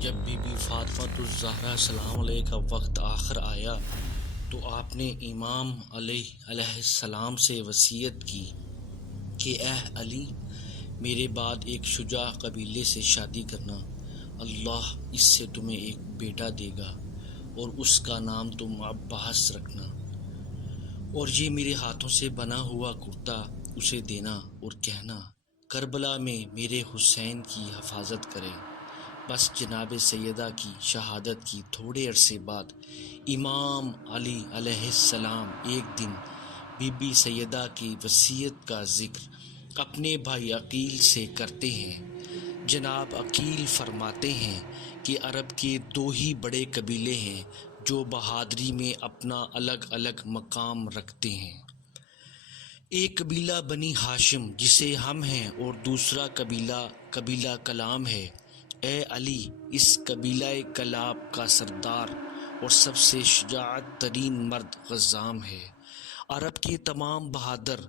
جب be be Fatima الزہرا سلام علیہ کا وقت آخر آیا تو آپ نے امام علیہ السلام سے وصیت کی کہ اے علی، میرے بعد ایک شجاع قبیلے سے شادی کرنا، اللہ اس سے تمہیں ایک بیٹا دے گا اور اس کا نام تم عباس رکھنا، اور یہ میرے ہاتھوں سے بنا ہوا کرتا اسے دینا اور کہنا کربلا میں میرے حسین کی حفاظت کرے۔ بس جناب سیدہ کی شہادت کی تھوڑے عرصے بعد امام علی علیہ السلام ایک دن بی بی سیدہ کی وصیت کا ذکر اپنے بھائی عقیل سے کرتے ہیں۔ جناب عقیل فرماتے ہیں کہ عرب کے دو ہی بڑے قبیلے ہیں جو بہادری میں اپنا الگ الگ مقام رکھتے ہیں۔ ایک قبیلہ بنی ہاشم جسے ہم ہیں اور دوسرا قبیلہ کلام ہے۔ اے علی، اس قبیلہ کلاب کا سردار اور سب سے شجاعت ترین مرد غزام ہے۔ عرب کے تمام بہادر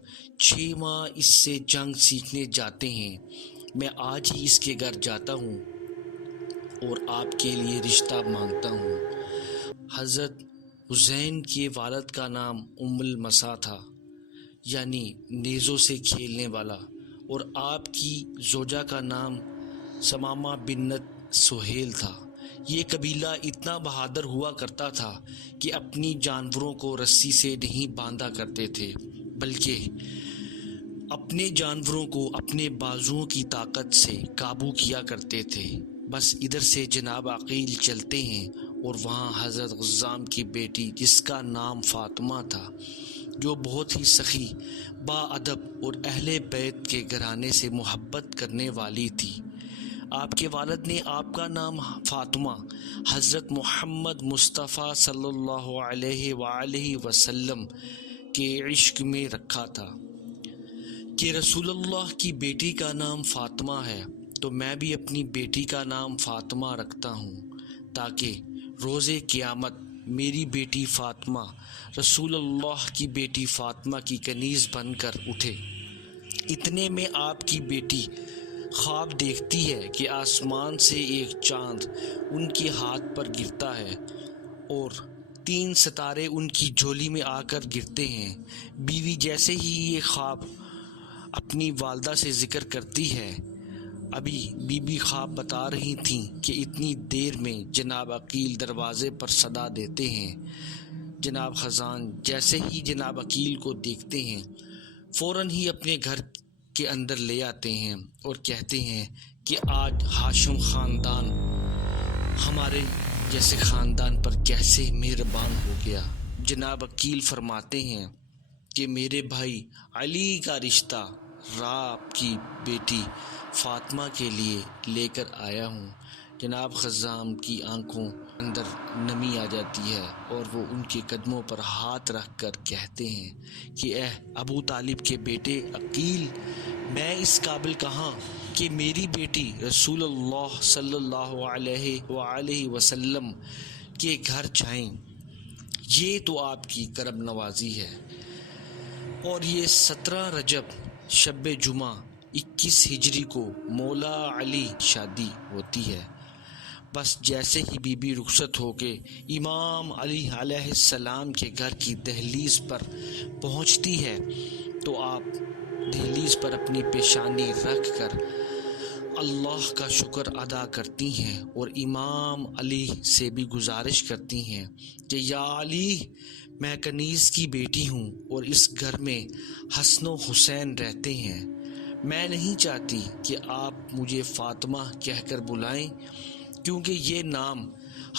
6 ماہ اس سے جنگ سیکھنے جاتے ہیں۔ میں آج ہی اس کے گھر جاتا ہوں اور آپ کے لیے رشتہ مانگتا ہوں۔ حضرت حسین کے والد کا نام ام المسا تھا، یعنی نیزوں سے کھیلنے والا، اور آپ کی زوجہ کا نام ثمامہ بنت سہیل تھا۔ یہ قبیلہ اتنا بہادر ہوا کرتا تھا کہ اپنی جانوروں کو رسی سے نہیں باندھا کرتے تھے، بلکہ اپنے جانوروں کو اپنے بازوؤں کی طاقت سے قابو کیا کرتے تھے۔ بس ادھر سے جناب عقیل چلتے ہیں اور وہاں حضرت غزام کی بیٹی جس کا نام فاطمہ تھا، جو بہت ہی سخی، با ادب اور اہل بیت کے گھرانے سے محبت کرنے والی تھی۔ آپ کے والد نے آپ کا نام فاطمہ حضرت محمد مصطفیٰ صلی اللہ علیہ وآلہ وسلم کے عشق میں رکھا تھا کہ رسول اللہ کی بیٹی کا نام فاطمہ ہے تو میں بھی اپنی بیٹی کا نام فاطمہ رکھتا ہوں، تاکہ روز قیامت میری بیٹی فاطمہ رسول اللہ کی بیٹی فاطمہ کی کنیز بن کر اٹھے۔ اتنے میں آپ کی بیٹی خواب دیکھتی ہے کہ آسمان سے ایک چاند ان کے ہاتھ پر گرتا ہے اور 3 ستارے ان کی جھولی میں آ کر گرتے ہیں۔ بیوی جیسے ہی یہ خواب اپنی والدہ سے ذکر کرتی ہے، ابھی بی بی خواب بتا رہی تھیں کہ اتنی دیر میں جناب عقیل دروازے پر صدا دیتے ہیں۔ جناب خزان جیسے ہی جناب عقیل کو دیکھتے ہیں، فوراً ہی اپنے گھر کے اندر لے آتے ہیں اور کہتے ہیں کہ آج ہاشم خاندان ہمارے جیسے خاندان پر کیسے مہربان ہو گیا۔ جناب عقیل فرماتے ہیں کہ میرے بھائی علی کا رشتہ آپ کی بیٹی فاطمہ کے لیے لے کر آیا ہوں۔ جناب خزام کی آنکھوں اندر نمی آ جاتی ہے اور وہ ان کے قدموں پر ہاتھ رکھ کر کہتے ہیں کہ اے ابو طالب کے بیٹے عقیل، میں اس قابل کہاں کہ میری بیٹی رسول اللہ صلی اللہ علیہ وآلہ وسلم کے گھر جائیں؟ یہ تو آپ کی کرم نوازی ہے۔ اور یہ 17 رجب شب جمعہ 21 ہجری کو مولا علی شادی ہوتی ہے۔ بس جیسے ہی بی بی رخصت ہو کے امام علی علیہ السلام کے گھر کی دہلیز پر پہنچتی ہے تو آپ دہلیز پر اپنی پیشانی رکھ کر اللہ کا شکر ادا کرتی ہیں اور امام علی سے بھی گزارش کرتی ہیں کہ یا علی، میں کنیز کی بیٹی ہوں اور اس گھر میں حسن و حسین رہتے ہیں۔ میں نہیں چاہتی کہ آپ مجھے فاطمہ کہہ کر بلائیں، کیونکہ یہ نام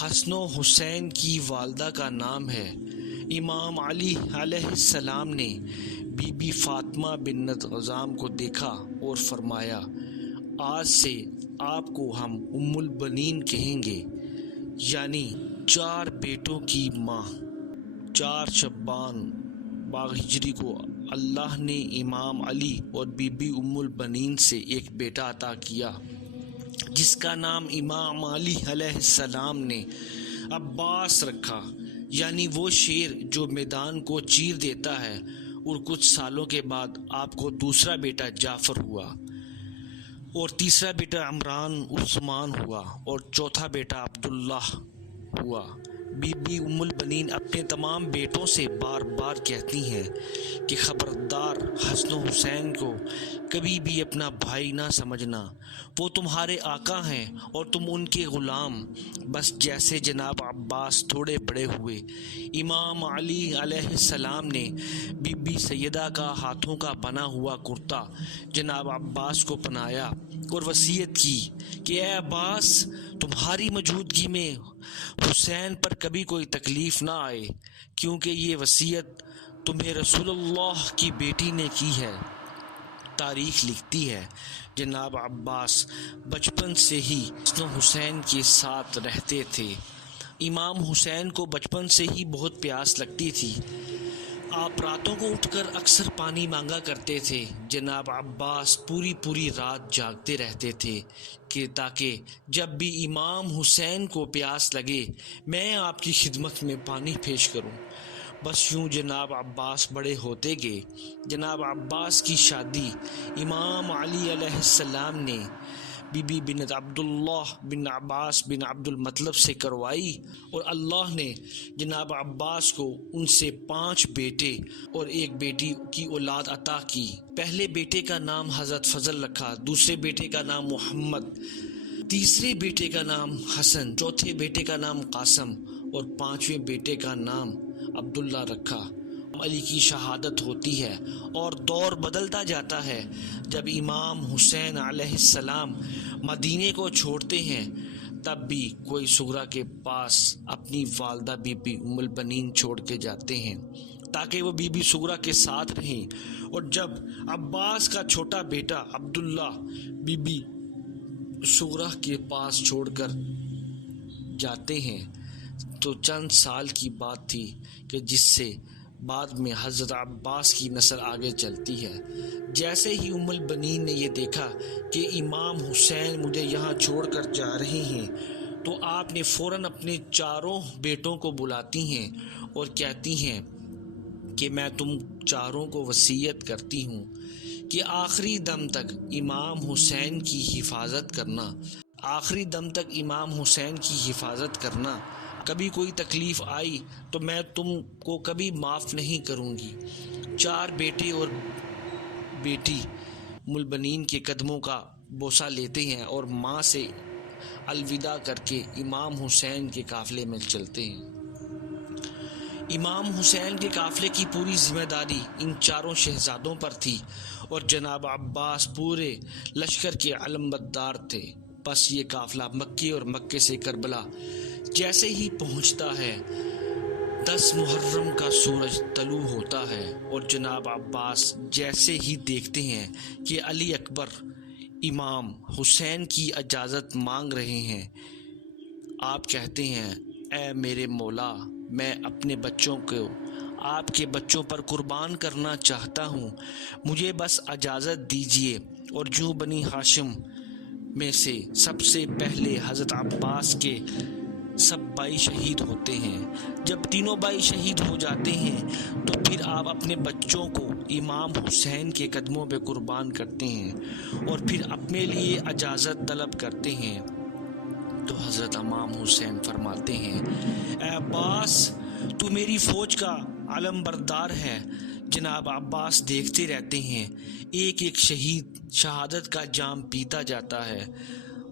حسن و حسین کی والدہ کا نام ہے۔ امام علی علیہ السلام نے بی بی فاطمہ بنت غزام کو دیکھا اور فرمایا، آج سے آپ کو ہم ام البنین کہیں گے، یعنی 4 بیٹوں کی ماں۔ 4 شعبان 12 ہجری کو اللہ نے امام علی اور بی بی ام البنین سے ایک بیٹا عطا کیا جس کا نام امام علی علیہ السلام نے عباس رکھا، یعنی وہ شیر جو میدان کو چیر دیتا ہے۔ اور کچھ سالوں کے بعد آپ کو دوسرا بیٹا جعفر ہوا۔ اور تیسرا بیٹا عمران عثمان ہوا اور چوتھا بیٹا عبداللہ ہوا۔ بی بی ام البنین اپنے تمام بیٹوں سے بار بار کہتی ہیں کہ خبردار حسن و حسین کو کبھی بھی اپنا بھائی نہ سمجھنا، وہ تمہارے آقا ہیں اور تم ان کے غلام۔ بس جیسے جناب عباس تھوڑے بڑے ہوئے، امام علی علیہ السلام نے بی بی سیدہ کا ہاتھوں کا بنا ہوا کرتا جناب عباس کو پہنایا اور وصیت کی کہ اے عباس، تمہاری موجودگی میں حسین پر کبھی کوئی تکلیف نہ آئے، کیونکہ یہ وصیت تمہیں رسول اللہ کی بیٹی نے کی ہے۔ تاریخ لکھتی ہے جناب عباس بچپن سے ہی حسن و حسین کے ساتھ رہتے تھے۔ امام حسین کو بچپن سے ہی بہت پیاس لگتی تھی۔ آپ راتوں کو اٹھ کر اکثر پانی مانگا کرتے تھے۔ جناب عباس پوری رات جاگتے رہتے تھے کہ تاکہ جب بھی امام حسین کو پیاس لگے میں آپ کی خدمت میں پانی پیش کروں۔ بس یوں جناب عباس بڑے ہوتے گئے۔ جناب عباس کی شادی امام علی علیہ السلام نے بی بی بنت عبداللہ بن عباس بن عبد المطلب سے کروائی اور اللہ نے جناب عباس کو ان سے 5 بیٹے اور 1 بیٹی کی اولاد عطا کی۔ پہلے بیٹے کا نام حضرت فضل رکھا، دوسرے بیٹے کا نام محمد، تیسرے بیٹے کا نام حسن، چوتھے بیٹے کا نام قاسم اور 5ویں بیٹے کا نام عبداللہ رکھا۔ علی کی شہادت ہوتی ہے اور دور بدلتا جاتا ہے۔ جب امام حسین علیہ السلام مدینے کو چھوڑتے ہیں تب بھی کوئی صغرا کے پاس اپنی والدہ بی بی ام البنین چھوڑ کے جاتے ہیں تاکہ وہ بی بی صغرا کے ساتھ رہیں، اور جب عباس کا چھوٹا بیٹا عبداللہ بی بی صغرا کے پاس چھوڑ کر جاتے ہیں تو چند سال کی بات تھی کہ جس سے بعد میں حضرت عباس کی نسل آگے چلتی ہے۔ جیسے ہی ام البنین نے یہ دیکھا کہ امام حسین مجھے یہاں چھوڑ کر جا رہے ہیں تو آپ نے فوراً اپنے 4 بیٹوں کو بلاتی ہیں اور کہتی ہیں کہ میں تم 4 کو وصیت کرتی ہوں کہ آخری دم تک امام حسین کی حفاظت کرنا، آخری دم تک امام حسین کی حفاظت کرنا۔ کبھی کوئی تکلیف آئی تو میں تم کو کبھی معاف نہیں کروں گی۔ 4 بیٹے اور بیٹی ام البنین کے قدموں کا بوسہ لیتے ہیں اور ماں سے الوداع کر کے امام حسین کے قافلے میں چلتے ہیں۔ امام حسین کے قافلے کی پوری ذمہ داری ان 4 شہزادوں پر تھی اور جناب عباس پورے لشکر کے علمبردار تھے۔ بس یہ قافلہ مکے اور مکے سے کربلا جیسے ہی پہنچتا ہے 10 محرم کا سورج طلوع ہوتا ہے اور جناب عباس جیسے ہی دیکھتے ہیں کہ علی اکبر امام حسین کی اجازت مانگ رہے ہیں، آپ کہتے ہیں اے میرے مولا، میں اپنے بچوں کو آپ کے بچوں پر قربان کرنا چاہتا ہوں، مجھے بس اجازت دیجیے۔ اور جو بنی ہاشم میں سے سب سے پہلے حضرت عباس کے سب بھائی شہید ہوتے ہیں۔ جب تینوں بھائی شہید ہو جاتے ہیں تو پھر آپ اپنے بچوں کو امام حسین کے قدموں پہ قربان کرتے ہیں اور پھر اپنے لیے اجازت طلب کرتے ہیں تو حضرت امام حسین فرماتے ہیں اے عباس، تو میری فوج کا علم بردار ہے۔ جناب عباس دیکھتے رہتے ہیں، ایک ایک شہید شہادت کا جام پیتا جاتا ہے۔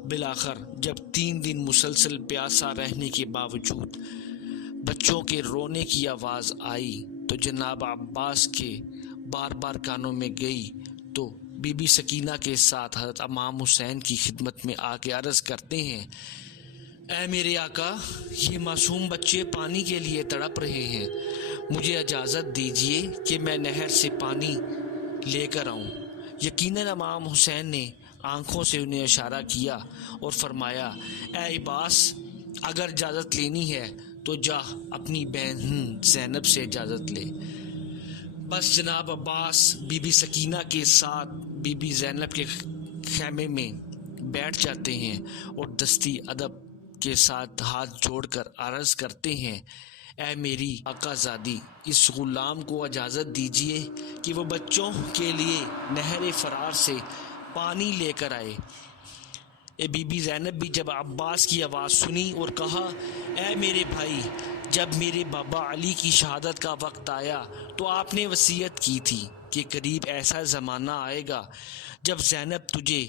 بالآخر جب 3 دن مسلسل پیاسا رہنے کے باوجود بچوں کے رونے کی آواز آئی تو جناب عباس کے بار بار کانوں میں گئی تو بی بی سکینہ کے ساتھ حضرت امام حسین کی خدمت میں آ کے عرض کرتے ہیں اے میرے آقا، یہ معصوم بچے پانی کے لیے تڑپ رہے ہیں، مجھے اجازت دیجیے کہ میں نہر سے پانی لے کر آؤں۔ یقیناً امام حسین نے آنکھوں سے انہیں اشارہ کیا اور فرمایا اے عباس، اگر اجازت لینی ہے تو جا اپنی بہن زینب سے اجازت لے۔ بس جناب عباس بی بی سکینہ کے ساتھ بی بی زینب کے خیمے میں بیٹھ جاتے ہیں اور دستی ادب کے ساتھ ہاتھ جوڑ کر عرض کرتے ہیں اے میری آقا زادی، اس غلام کو اجازت دیجیے کہ وہ بچوں کے لیے نہر فرار سے پانی لے کر آئے۔ بی بی زینب بھی جب عباس کی آواز سنی اور کہا اے میرے بھائی، جب میرے بابا علی کی شہادت کا وقت آیا تو آپ نے وصیت کی تھی کہ قریب ایسا زمانہ آئے گا جب زینب تجھے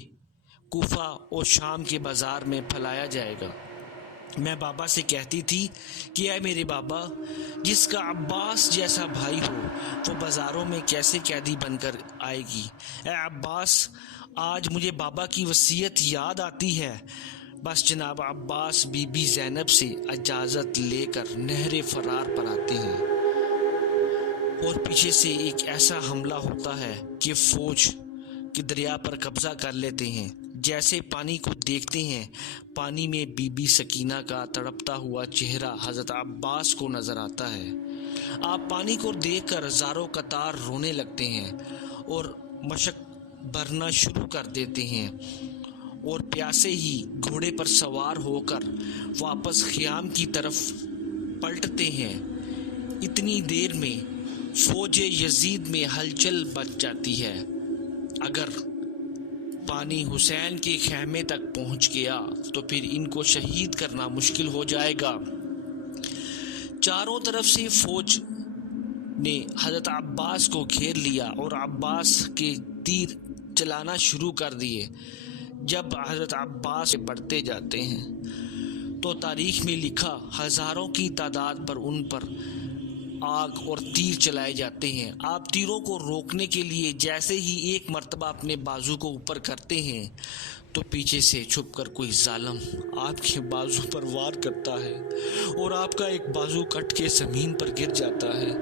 کوفہ اور شام کے بازار میں پھلایا جائے گا۔ میں بابا سے کہتی تھی کہ اے میرے بابا، جس کا عباس جیسا بھائی ہو وہ بازاروں میں کیسے قیدی بن کر آئے گی؟ اے عباس، آج مجھے بابا کی وصیت یاد آتی ہے۔ بس جناب عباس بی بی زینب سے اجازت لے کر نہر فرار پر آتے ہیں اور پیچھے سے ایک ایسا حملہ ہوتا ہے کہ فوج کے دریا پر قبضہ کر لیتے ہیں۔ جیسے پانی کو دیکھتے ہیں، پانی میں بی بی سکینہ کا تڑپتا ہوا چہرہ حضرت عباس کو نظر آتا ہے۔ آپ پانی کو دیکھ کر زاروں قطار رونے لگتے ہیں اور مشک بھرنا شروع کر دیتے ہیں اور پیاسے ہی گھوڑے پر سوار ہو کر واپس خیام کی طرف پلٹتے ہیں۔ اتنی دیر میں فوج یزید میں ہلچل مچ جاتی ہے۔ اگر پانی حسین کے خیمے تک پہنچ گیا تو پھر ان کو شہید کرنا مشکل ہو جائے گا۔ چاروں طرف سے فوج نے حضرت عباس کو گھیر لیا اور عباس کے تیر چلانا شروع کر دیے۔ جب حضرت عباس بڑھتے جاتے ہیں تو تاریخ میں لکھا ہزاروں کی تعداد پر ان پر آگ اور تیر چلائے جاتے ہیں۔ آپ تیروں کو روکنے کے لیے جیسے ہی ایک مرتبہ اپنے بازو کو اوپر کرتے ہیں تو پیچھے سے چھپ کر کوئی ظالم آپ کے بازو پر وار کرتا ہے اور آپ کا ایک بازو کٹ کے زمین پر گر جاتا ہے۔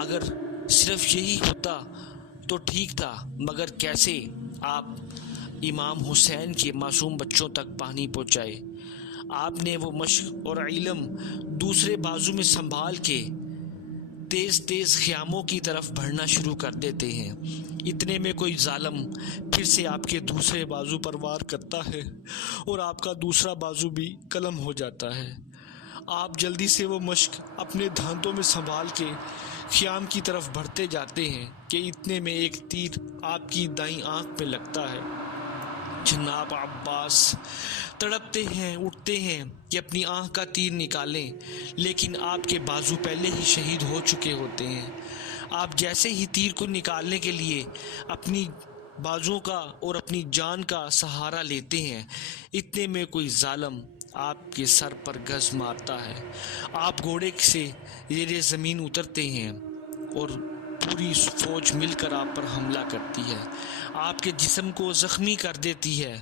اگر صرف یہی ہوتا تو ٹھیک تھا، مگر کیسے آپ امام حسین کے معصوم بچوں تک پانی پہنچائے؟ آپ نے وہ مشق اور علم دوسرے بازو میں سنبھال کے تیز تیز خیاموں کی طرف بڑھنا شروع کر دیتے ہیں۔ اتنے میں کوئی ظالم پھر سے آپ کے دوسرے بازو پر وار کرتا ہے اور آپ کا دوسرا بازو بھی قلم ہو جاتا ہے۔ آپ جلدی سے وہ مشق اپنے دھانتوں میں سنبھال کے خیام کی طرف بڑھتے جاتے ہیں کہ اتنے میں ایک تیر آپ کی دائیں آنکھ میں لگتا ہے۔ جناب عباس تڑپتے ہیں، اٹھتے ہیں کہ اپنی آنکھ کا تیر نکالیں، لیکن آپ کے بازو پہلے ہی شہید ہو چکے ہوتے ہیں۔ آپ جیسے ہی تیر کو نکالنے کے لیے اپنی بازو کا اور اپنی جان کا سہارا لیتے ہیں، اتنے میں کوئی ظالم آپ کے سر پر گز مارتا ہے۔ آپ گھوڑے سے زیر زمین اترتے ہیں اور پوری فوج مل کر آپ پر حملہ کرتی ہے، آپ کے جسم کو زخمی کر دیتی ہے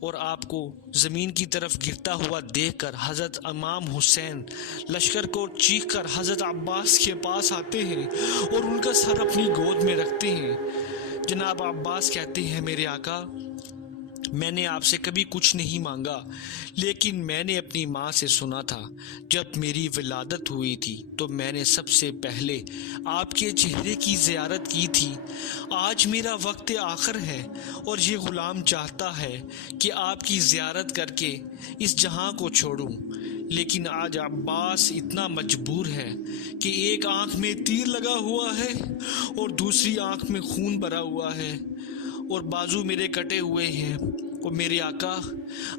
اور آپ کو زمین کی طرف گرتا ہوا دیکھ کر حضرت امام حسین لشکر کو چیخ کر حضرت عباس کے پاس آتے ہیں اور ان کا سر اپنی گود میں رکھتے ہیں۔ جناب عباس کہتے ہیں میرے آقا، میں نے آپ سے کبھی کچھ نہیں مانگا، لیکن میں نے اپنی ماں سے سنا تھا جب میری ولادت ہوئی تھی تو میں نے سب سے پہلے آپ کے چہرے کی زیارت کی تھی۔ آج میرا وقت آخر ہے اور یہ غلام چاہتا ہے کہ آپ کی زیارت کر کے اس جہاں کو چھوڑوں، لیکن آج عباس اتنا مجبور ہے کہ ایک آنکھ میں تیر لگا ہوا ہے اور دوسری آنکھ میں خون بھرا ہوا ہے اور بازو میرے کٹے ہوئے ہیں۔ اور میرے آقا،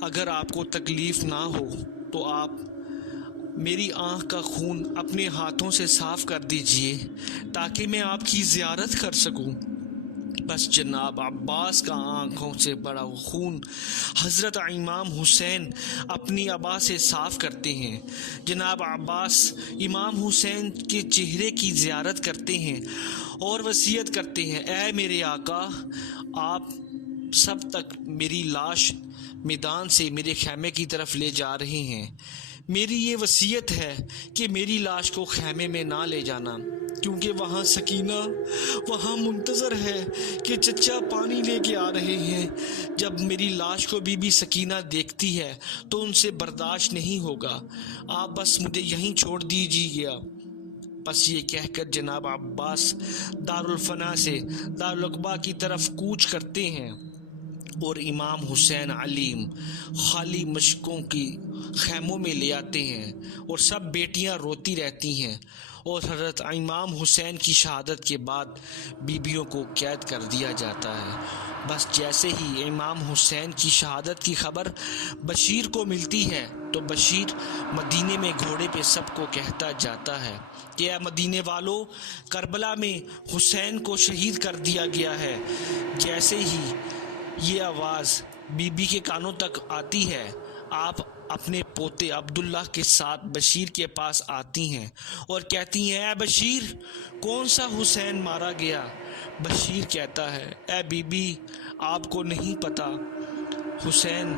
اگر آپ کو تکلیف نہ ہو تو آپ میری آنکھ کا خون اپنے ہاتھوں سے صاف کر دیجئے تاکہ میں آپ کی زیارت کر سکوں۔ بس جناب عباس کا آنکھوں سے بڑا خون حضرت امام حسین اپنی عبا سے صاف کرتے ہیں۔ جناب عباس امام حسین کے چہرے کی زیارت کرتے ہیں اور وصیت کرتے ہیں، اے میرے آقا، آپ سب تک میری لاش میدان سے میرے خیمے کی طرف لے جا رہے ہیں۔ میری یہ وصیت ہے کہ میری لاش کو خیمے میں نہ لے جانا، کیونکہ وہاں سکینہ وہاں منتظر ہے کہ چچا پانی لے کے آ رہے ہیں۔ جب میری لاش کو بی بی سکینہ دیکھتی ہے تو ان سے برداشت نہیں ہوگا، آپ بس مجھے یہیں چھوڑ دیجیے گا۔ بس یہ کہہ کر جناب عباس دارالفنا سے دارالعقبہ کی طرف کوچ کرتے ہیں اور امام حسین علیم خالی مشکوں کی خیموں میں لے آتے ہیں اور سب بیٹیاں روتی رہتی ہیں اور حضرت امام حسین کی شہادت کے بعد بیویوں کو قید کر دیا جاتا ہے بس جیسے ہی امام حسین کی شہادت کی خبر بشیر کو ملتی ہے تو بشیر مدینے میں گھوڑے پہ سب کو کہتا جاتا ہے کہ اے مدینے والو، کربلا میں حسین کو شہید کر دیا گیا ہے۔ جیسے ہی یہ آواز بی بی کے کانوں تک آتی ہے، آپ اپنے پوتے عبداللہ کے ساتھ بشیر کے پاس آتی ہیں اور کہتی ہیں، اے بشیر، کون سا حسین مارا گیا؟ بشیر کہتا ہے، اے بی بی، آپ کو نہیں پتا، حسین،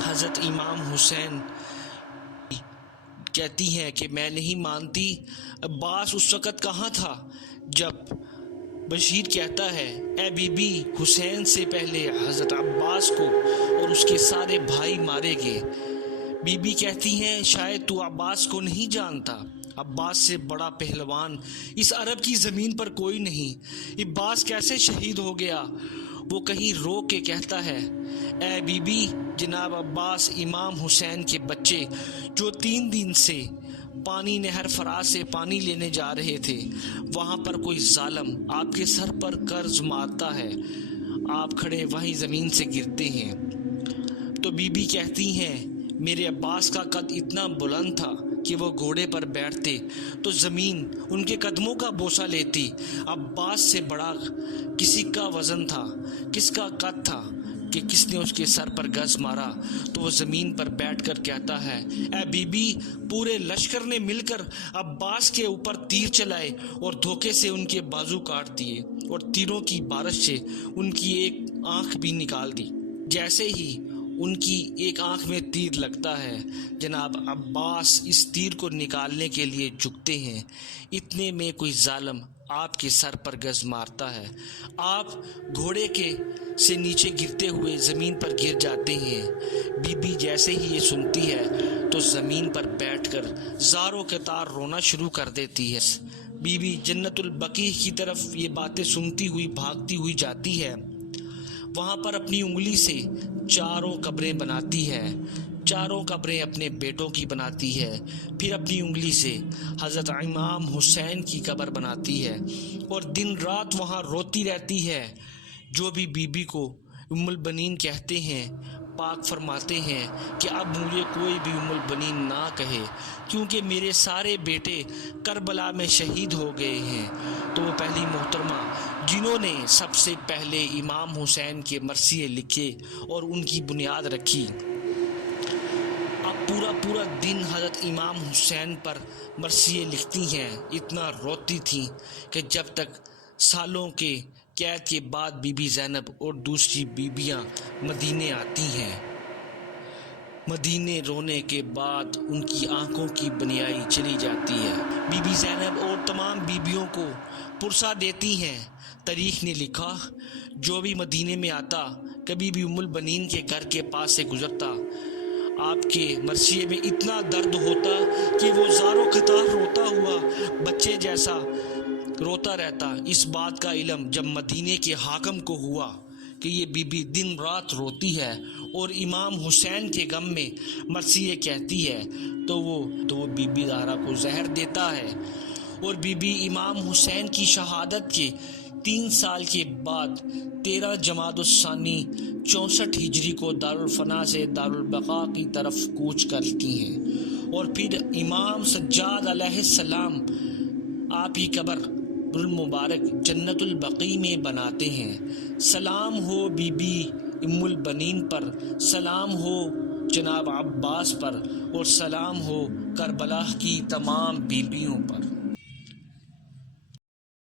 حضرت امام حسین۔ کہتی ہیں کہ میں نہیں مانتی، عباس اس وقت کہاں تھا جب؟ بشیر کہتا ہے، اے بی بی، حسین سے پہلے حضرت عباس کو اور اس کے سارے بھائی مارے گئے۔ بی بی کہتی ہیں، شاید تو عباس کو نہیں جانتا، عباس سے بڑا پہلوان اس عرب کی زمین پر کوئی نہیں۔ عباس کیسے شہید ہو گیا؟ وہ کہیں رو کے کہتا ہے، اے بی بی، جناب عباس امام حسین کے بچے جو 3 دن سے پانی نہر فرات سے پانی لینے جا رہے تھے، وہاں پر کوئی ظالم آپ کے سر پر قرض مارتا ہے، آپ کھڑے وہیں زمین سے گرتے ہیں۔ تو بی بی کہتی ہیں، میرے عباس کا قد اتنا بلند تھا کہ وہ گھوڑے پر بیٹھتے تو زمین ان کے قدموں کا بوسہ لیتی۔ عباس سے بڑا کسی کا وزن تھا، کس کا قد تھا کہ کس نے اس کے سر پر گز مارا تو وہ زمین پر بیٹھ کر کہتا ہے، اے بی بی، پورے لشکر نے مل کر عباس کے اوپر تیر چلائے اور دھوکے سے ان کے بازو کاٹ دیے اور تیروں کی بارش سے ان کی ایک آنکھ بھی نکال دی۔ جیسے ہی ان کی ایک آنکھ میں تیر لگتا ہے، جناب عباس اس تیر کو نکالنے کے لیے جھکتے ہیں، اتنے میں کوئی ظالم آپ کے سر پر گز مارتا ہے، آپ گھوڑے کے سے نیچے گرتے ہوئے زمین پر گر جاتے ہیں۔ بی بی جیسے ہی یہ سنتی ہے تو زمین پر بیٹھ کر زاروں قطار رونا شروع کر دیتی ہے۔ بی بی جنت البقیع کی طرف یہ باتیں سنتی ہوئی بھاگتی ہوئی جاتی ہے، وہاں پر اپنی انگلی سے چاروں قبریں بناتی ہے، چاروں قبریں اپنے بیٹوں کی بناتی ہے، پھر اپنی انگلی سے حضرت امام حسین کی قبر بناتی ہے اور دن رات وہاں روتی رہتی ہے۔ جو بھی بی بی کو ام البنین کہتے ہیں، پاک فرماتے ہیں کہ اب مجھے کوئی بھی ام البنین نہ کہے، کیونکہ میرے سارے بیٹے کربلا میں شہید ہو گئے ہیں۔ تو وہ پہلی محترمہ جنہوں نے سب سے پہلے امام حسین کے مرثیے لکھے اور ان کی بنیاد رکھی، اب پورا دن حضرت امام حسین پر مرثیے لکھتی ہیں، اتنا روتی تھیں کہ جب تک سالوں کے قید کے بعد بی بی زینب اور دوسری بیویاں مدینے آتی ہیں۔ مدینے رونے کے بعد ان کی آنکھوں کی بنیائی چلی جاتی ہے۔ بی بی زینب اور تمام بیویوں کو پرسہ دیتی ہیں۔ تاریخ نے لکھا، جو بھی مدینے میں آتا، کبھی بھی ام البنین کے گھر کے پاس سے گزرتا، آپ کے مرثیے میں اتنا درد ہوتا کہ وہ زاروں قطار روتا ہوا بچے جیسا روتا رہتا۔ اس بات کا علم جب مدینے کے حاکم کو ہوا کہ یہ بی بی دن رات روتی ہے اور امام حسین کے غم میں مرثیے کہتی ہے، تو وہ بی بی زہرا کو زہر دیتا ہے اور بی بی امام حسین کی شہادت کے 3 سال کے بعد 13 جمادی الثانی 64 ہجری کو دارالفنا سے دارالبقاء کی طرف کوچ کرتی ہیں اور پھر امام سجاد علیہ السلام آپ کی قبر المبارک جنت البقیع میں بناتے ہیں۔ سلام ہو بی بی ام البنین پر، سلام ہو جناب عباس پر، اور سلام ہو کربلا کی تمام بیویوں پر۔